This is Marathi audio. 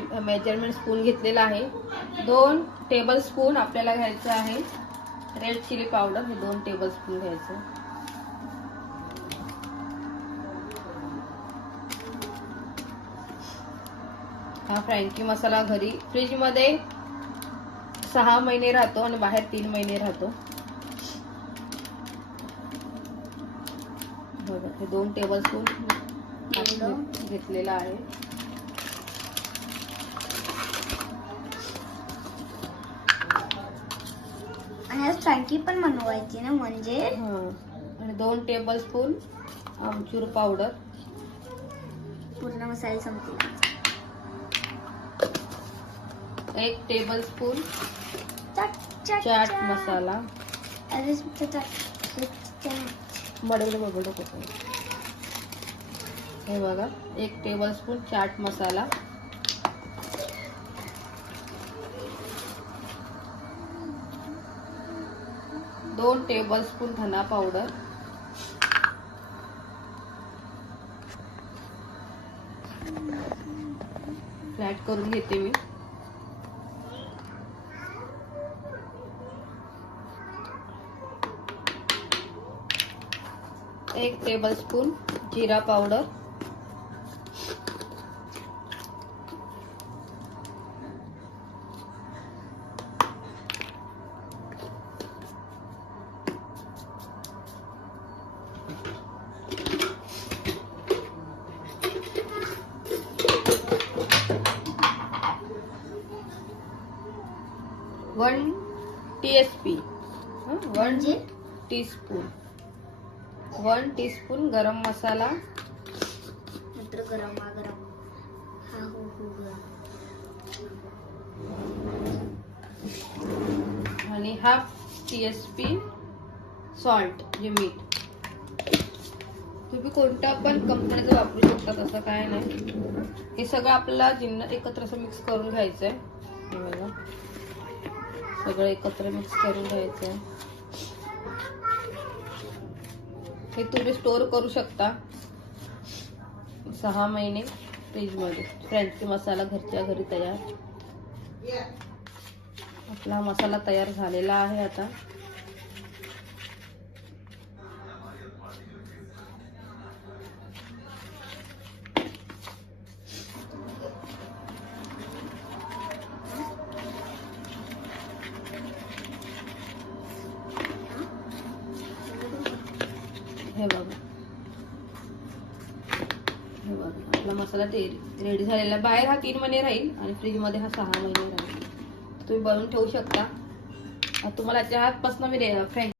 मेजरमेंट स्पून घेतलेला आहे. दोन टेबल स्पून आपल्याला घ्यायचं आहे. रेड चिली पावडर हे दोन टेबल स्पून घ्यायचं. हा फ्रँकी मसाला घरी. फ्रीजमध्ये सहा महिने राहतो आणि बाहेर तीन महिने राहतो. बघा हे दोन टेबल स्पून घेतलेला आहे. आणि आज फ्रँकी पण बनवायची ना म्हणजे? हा. आणि दोन टेबल स्पून आमचूर पावडर पूर्ण मसाले संपले. एक टेबल स्पून चाट मसाला. अरे वगैरे होतो हे बघा एक टेबल स्पून चाट मसाला. दोन टेबल स्पून धना पावडर फ्लॅट करून घेते मी. एक टेबल स्पून जिरा powder one T S P one म्हणजे? Teaspoon. One teaspoon garam masala. मात्र गरम गरम. हा हो हो गरम. आणि half T S P salt जे मीठ. तुम्ही कोणत्या पण कंपनीचं वापरू शकता तसं काय नाही. हे सगळं आपल्याला जिन्नस एकत्र असं मिक्स करून घ्यायचंय. हे बघा. सगळं एकत्र मिक्स करून घ्यायचं. हे तुम्ही स्टोअर करू शकता. सहा महिने फ्रीजमध्ये फ्रेंची मसाला घरच्या घरी तयार. आपला मसाला तयार झालेला आहे आता हे बघा हे बघा आपला मसाला ते रेडी झालेला. बाहेर हा तीन महिने राहील आणि फ्रीजमध्ये हा सहा महिने राहील. तुम्ही बनवून ठेवू शकता. तुम्हाला याच्या हातपासून मी फ्रेंड